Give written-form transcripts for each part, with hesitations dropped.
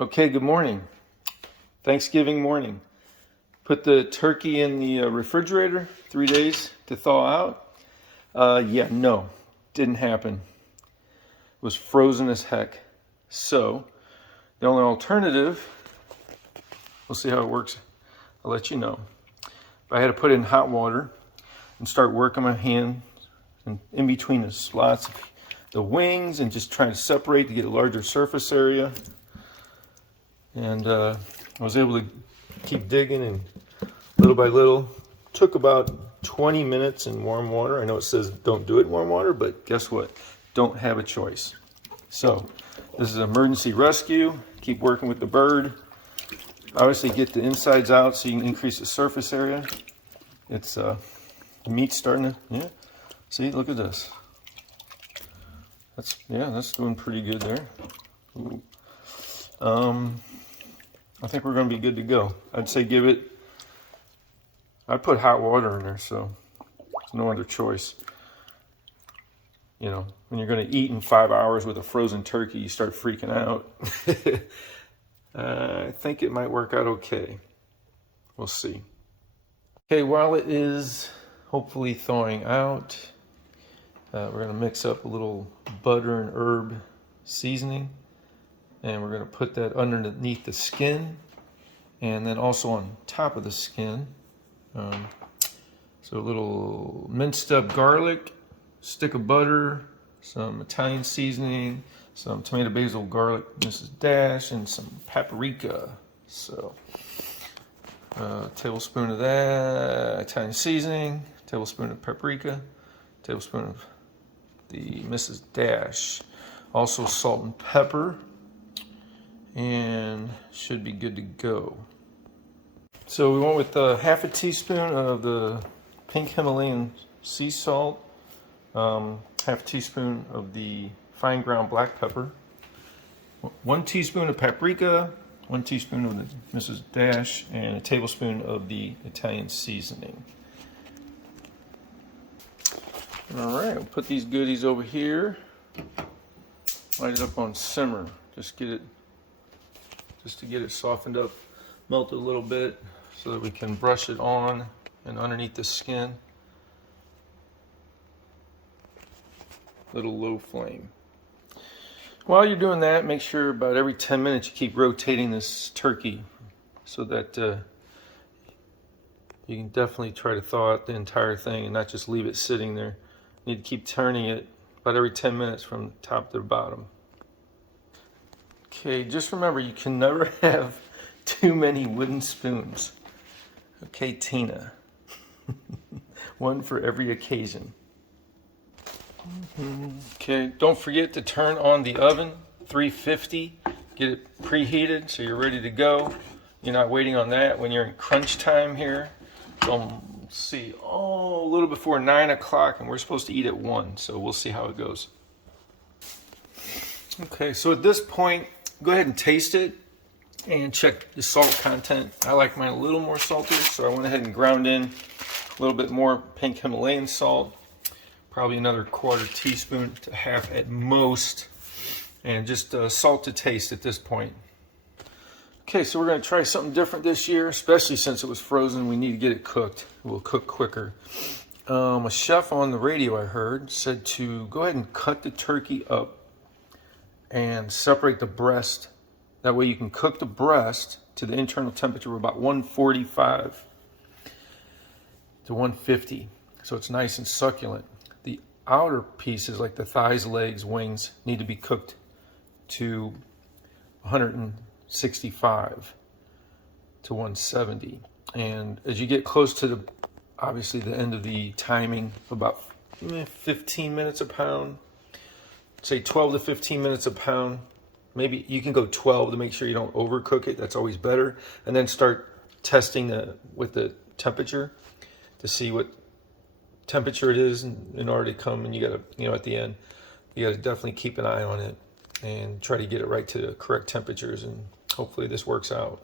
Okay, good morning. Thanksgiving morning. Put the turkey in the refrigerator 3 days to thaw out. No, didn't happen. It was frozen as heck. So the only alternative, we'll see how it works. I'll let you know. I had to put it in hot water and start working my hand in between the slots of the wings and just trying to separate to get a larger surface area. And I was able to keep digging, and little by little, took about 20 minutes in warm water. I know it says don't do it in warm water, but guess what? Don't have a choice. So this is emergency rescue. Keep working with the bird. Obviously get the insides out so you can increase the surface area. It's the meat's starting to, see, look at this. That's doing pretty good there. Ooh. I think we're going to be good to go. I'd say I'd put hot water in there, so there's no other choice. You know, when you're going to eat in 5 hours with a frozen turkey, you start freaking out. I think it might work out okay. We'll see. Okay, while it is hopefully thawing out, we're going to mix up a little butter and herb seasoning. And we're going to put that underneath the skin and then also on top of the skin. So a little minced up garlic, stick of butter, some Italian seasoning, some tomato, basil, garlic, Mrs. Dash, and some paprika. So a tablespoon of that Italian seasoning, tablespoon of paprika, tablespoon of the Mrs. Dash. Also salt and pepper. And should be good to go. So we went with half a teaspoon of the pink Himalayan sea salt, half a teaspoon of the fine ground black pepper, 1 teaspoon of paprika, 1 teaspoon of the Mrs. Dash, and a tablespoon of the Italian seasoning. All right, we'll put these goodies over here. Light it up on simmer. Just to get it softened up, melted a little bit so that we can brush it on and underneath the skin. Little low flame. While you're doing that, make sure about every 10 minutes you keep rotating this turkey so that you can definitely try to thaw out the entire thing and not just leave it sitting there. You need to keep turning it about every 10 minutes from top to the bottom. Okay, just remember, you can never have too many wooden spoons. Okay, Tina. One for every occasion. Okay, don't forget to turn on the oven, 350. Get it preheated so you're ready to go. You're not waiting on that when you're in crunch time here. So, let's see, a little before 9 o'clock, and we're supposed to eat at 1, so we'll see how it goes. Okay, so at this point, go ahead and taste it and check the salt content. I like mine a little more salty, so I went ahead and ground in a little bit more pink Himalayan salt, probably another 1/4 teaspoon to half at most, and just salt to taste at this point. Okay, so we're going to try something different this year, especially since it was frozen. We need to get it cooked. It will cook quicker. A chef on the radio I heard said to go ahead and cut the turkey up and separate the breast. That way you can cook the breast to the internal temperature of about 145 to 150. So it's nice and succulent. The outer pieces, like the thighs, legs, wings, need to be cooked to 165 to 170. And as you get close to obviously the end of the timing, about 15 minutes a pound, say 12 to 15 minutes a pound. Maybe you can go 12 to make sure you don't overcook it. That's always better. And then start testing with the temperature to see what temperature it is in order to come. And you got to, at the end, you got to definitely keep an eye on it and try to get it right to the correct temperatures. And hopefully this works out.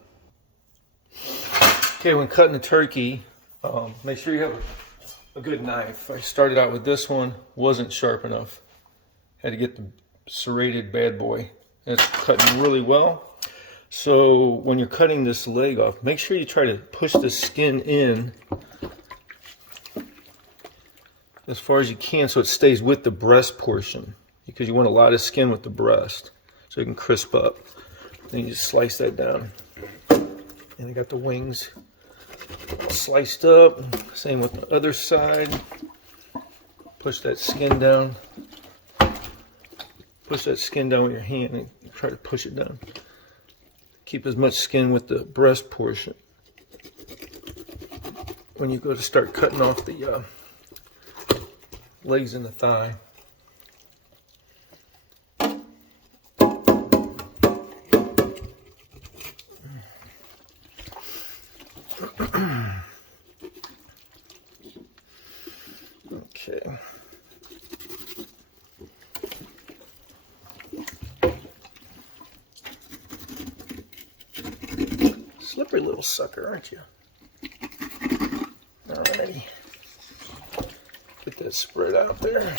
Okay, when cutting the turkey, make sure you have a good knife. I started out with this one, wasn't sharp enough. Had to get the serrated bad boy. It's cutting really well. So when you're cutting this leg off, make sure you try to push the skin in as far as you can so it stays with the breast portion, because you want a lot of skin with the breast so it can crisp up. Then you just slice that down. And I got the wings sliced up. Same with the other side. Push that skin down. Push that skin down with your hand and try to push it down. Keep as much skin with the breast portion. When you go to start cutting off the legs and the thigh. Okay. Slippery little sucker, aren't you? Alrighty. Get that spread out there.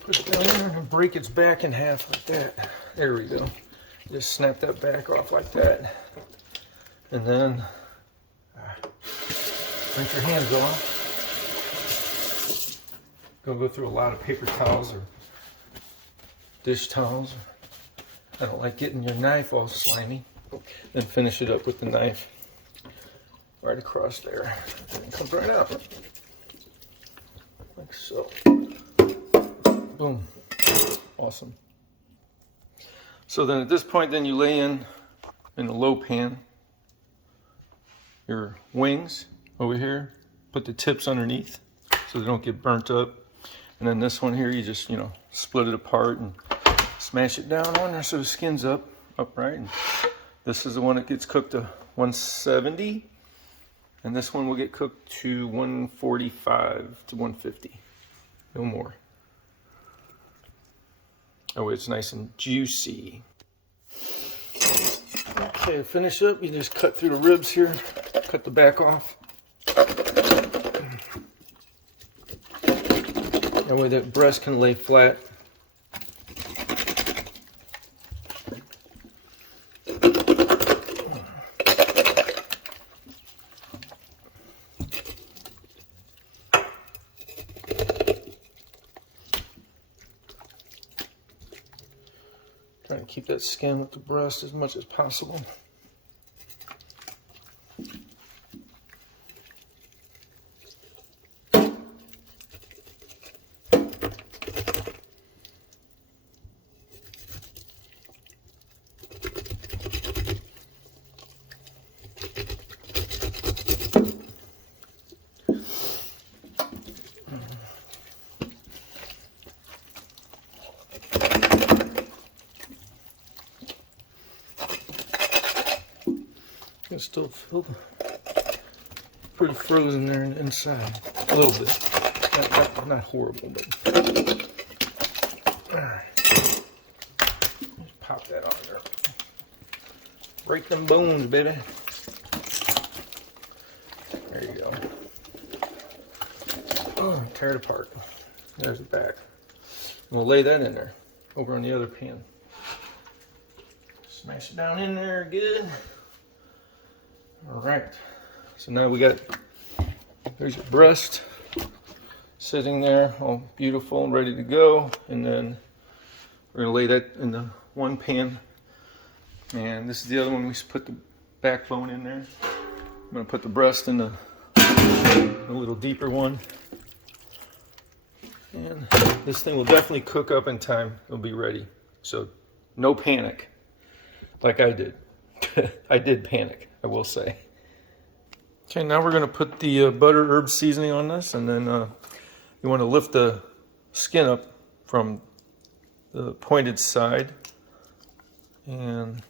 Put it down there and break its back in half like that. There we go. Just snap that back off like that. And then rinse your hands off. Go through a lot of paper towels or dish towels. I don't like getting your knife all slimy. Then finish it up with the knife right across there. And it comes right out. Like so. Boom. Awesome. So then at this point, then you lay in a low pan your wings over here. Put the tips underneath so they don't get burnt up. And then this one here, you just, split it apart and smash it down on there so the skin's upright. And this is the one that gets cooked to 170. And this one will get cooked to 145 to 150. No more. Oh, it's nice and juicy. Okay, to finish up, you just cut through the ribs here. Cut the back off. That way that breast can lay flat. Try to keep that skin with the breast as much as possible. You can still feel pretty frozen there inside. A little bit. Not horrible, but. Alright. Just pop that on there. Break them bones, baby. There you go. Oh, tear it apart. There's the back. And we'll lay that in there, over on the other pan. Smash it down in there good. All right, so now there's your breast sitting there all beautiful and ready to go. And then we're gonna lay that in the one pan. And this is the other one, we put the backbone in there. I'm gonna put the breast in the little deeper one. And this thing will definitely cook up in time. It'll be ready. So no panic, like I did. I did panic, I will say. Okay, now we're going to put the butter herb seasoning on this, and then you want to lift the skin up from the pointed side, and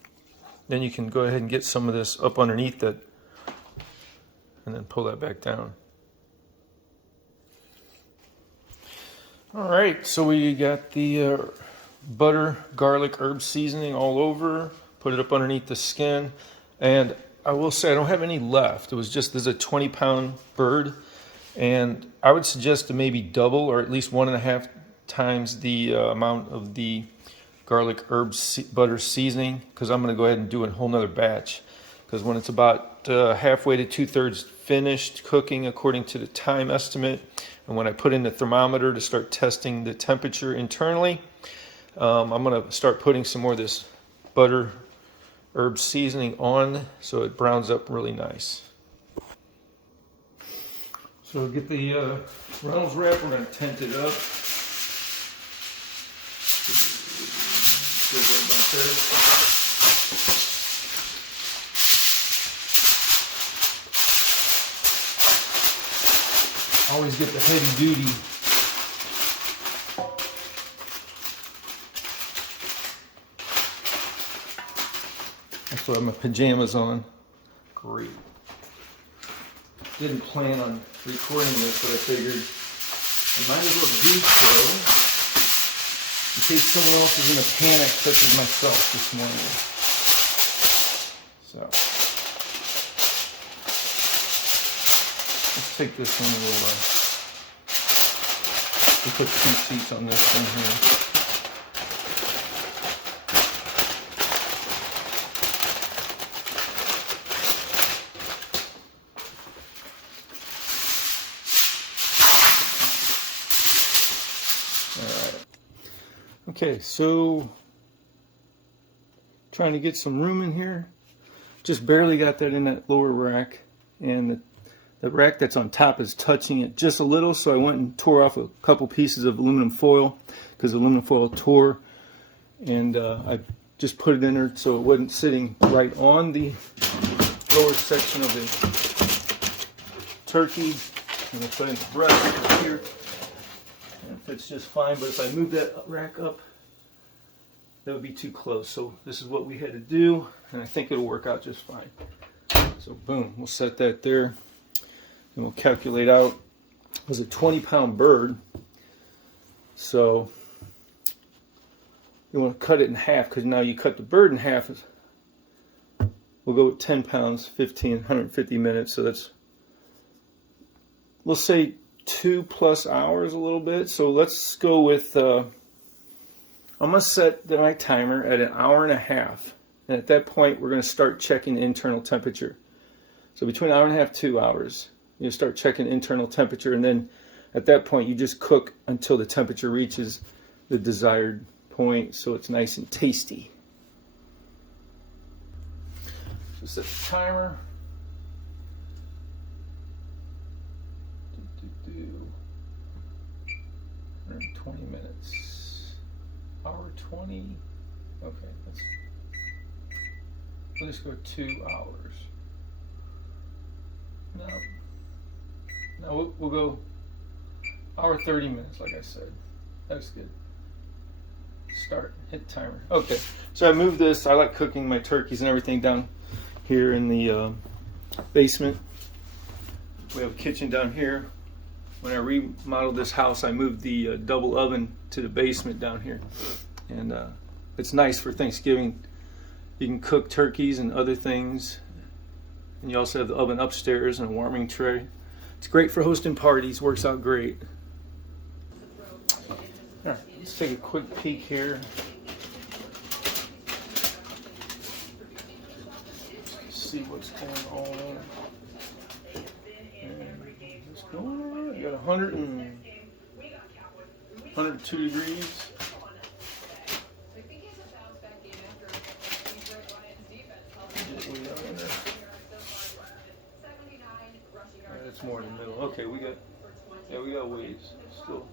then you can go ahead and get some of this up underneath it, and then pull that back down. All right, so we got the butter, garlic, herb seasoning all over. Put it up underneath the skin, and I will say I don't have any left. It was just, this is a 20-pound bird, And I would suggest to maybe double or at least 1.5 times the amount of the garlic herb butter seasoning, because I'm going to go ahead and do a whole nother batch. Because when it's about halfway to 2/3 finished cooking according to the time estimate, and when I put in the thermometer to start testing the temperature internally, I'm going to start putting some more of this butter herb seasoning on so it browns up really nice. So get the Reynolds wrap, we're going to tent it up. Always get the heavy duty. That's why I have my pajamas on. Great. Didn't plan on recording this, but I figured I might as well do so in case someone else is in a panic, such as myself this morning. So let's take this one a little. We'll put 2 seats on this one here. Okay, so trying to get some room in here. Just barely got that in that lower rack, and the rack that's on top is touching it just a little, so I went and tore off a couple pieces of aluminum foil because the aluminum foil tore, and I just put it in there so it wasn't sitting right on the lower section of the turkey. I'm going to put in the breast here. It fits just fine, but if I move that rack up, that would be too close. So this is what we had to do, and I think it'll work out just fine. So boom, we'll set that there, and we'll calculate out. It was a 20-pound bird, so you want to cut it in half, because now you cut the bird in half. We'll go with 10 pounds, 150 minutes. So that's, we'll say 2+ hours a little bit. So let's go with, I'm going to set my timer at 1.5 hours. And at that point, we're going to start checking the internal temperature. So between 1.5 hours, 2 hours, you start checking internal temperature. And then at that point, you just cook until the temperature reaches the desired point, so it's nice and tasty. So set the timer. 120 minutes. Hour 20. Okay, let's go 2 hours. No, we'll go hour 30 minutes, like I said. That's good. Start, hit timer. Okay, so I moved this. I like cooking my turkeys and everything down here in the basement. We have a kitchen down here. When I remodeled this house, I moved the double oven to the basement down here. And it's nice for Thanksgiving. You can cook turkeys and other things. And you also have the oven upstairs and a warming tray. It's great for hosting parties, works out great. All right, let's take a quick peek here. See what's going on. What's going on? You got 102 degrees. It's more in the middle. Okay, we got waves still.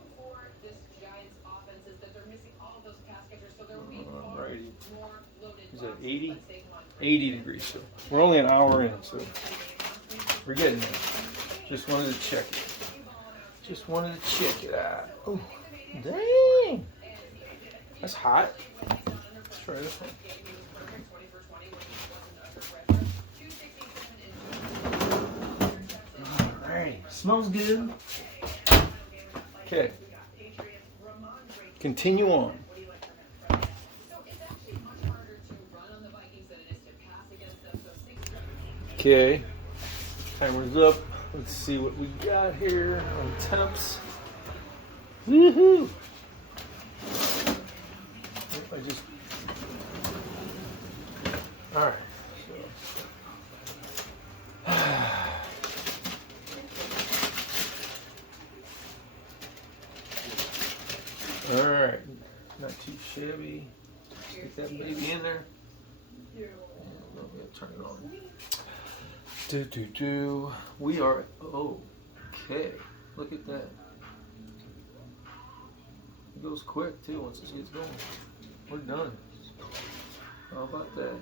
Alrighty. Is that 80? 80 degrees. So we're only an hour in, so we're getting there. Just wanted to check it. Just wanted to check it out. Oh, dang! That's hot. Let's try this one. Alright, smells good. Okay. Continue on. Okay. Timer's up. Let's see what we got here on temps. Woohoo! I just. All right. All right, not too shabby. Get that baby in there. Let me turn it on. We are okay. Look at that. It goes quick too once it gets going. We're done. How about that?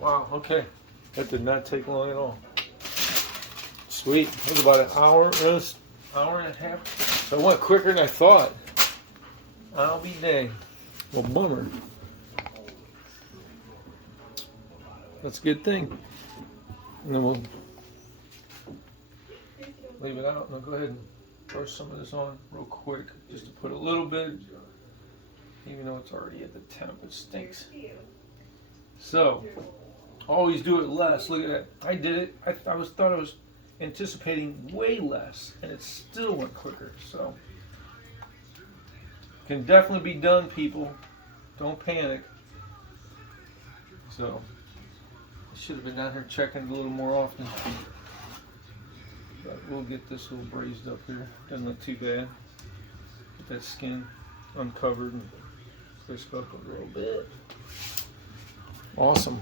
Wow. Okay, that did not take long at all. Sweet. It was about an hour, hour and a half. So it went quicker than I thought. I'll be dang. Well, bummer. That's a good thing. And then we'll leave it out and I'll go ahead and brush some of this on real quick just to put a little bit, even though it's already at the temp, it stinks. So, always do it less. Look at that. I did it. I thought I was anticipating way less and it still went quicker. So, can definitely be done, people. Don't panic. So, I should have been down here checking it a little more often. But we'll get this little braised up here. Doesn't look too bad. Get that skin uncovered and crisp up a little bit. Awesome.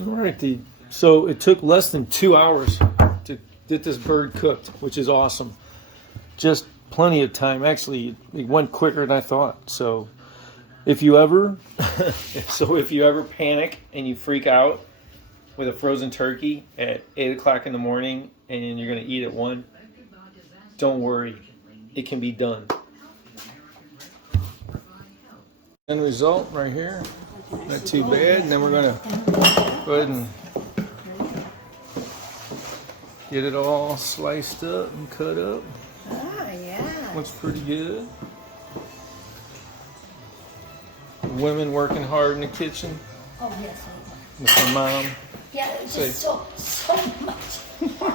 Alright, so it took less than 2 hours to get this bird cooked, which is awesome. Just plenty of time. Actually, it went quicker than I thought. So if you ever panic and you freak out with a frozen turkey at 8 o'clock in the morning and you're going to eat at 1, don't worry. It can be done. End result right here. Not too bad. And then we're going to go ahead and get it all sliced up and cut up. Oh, yeah. Looks pretty good. Women working hard in the kitchen. Oh, yes. With her mom. Yeah, it's just so much more.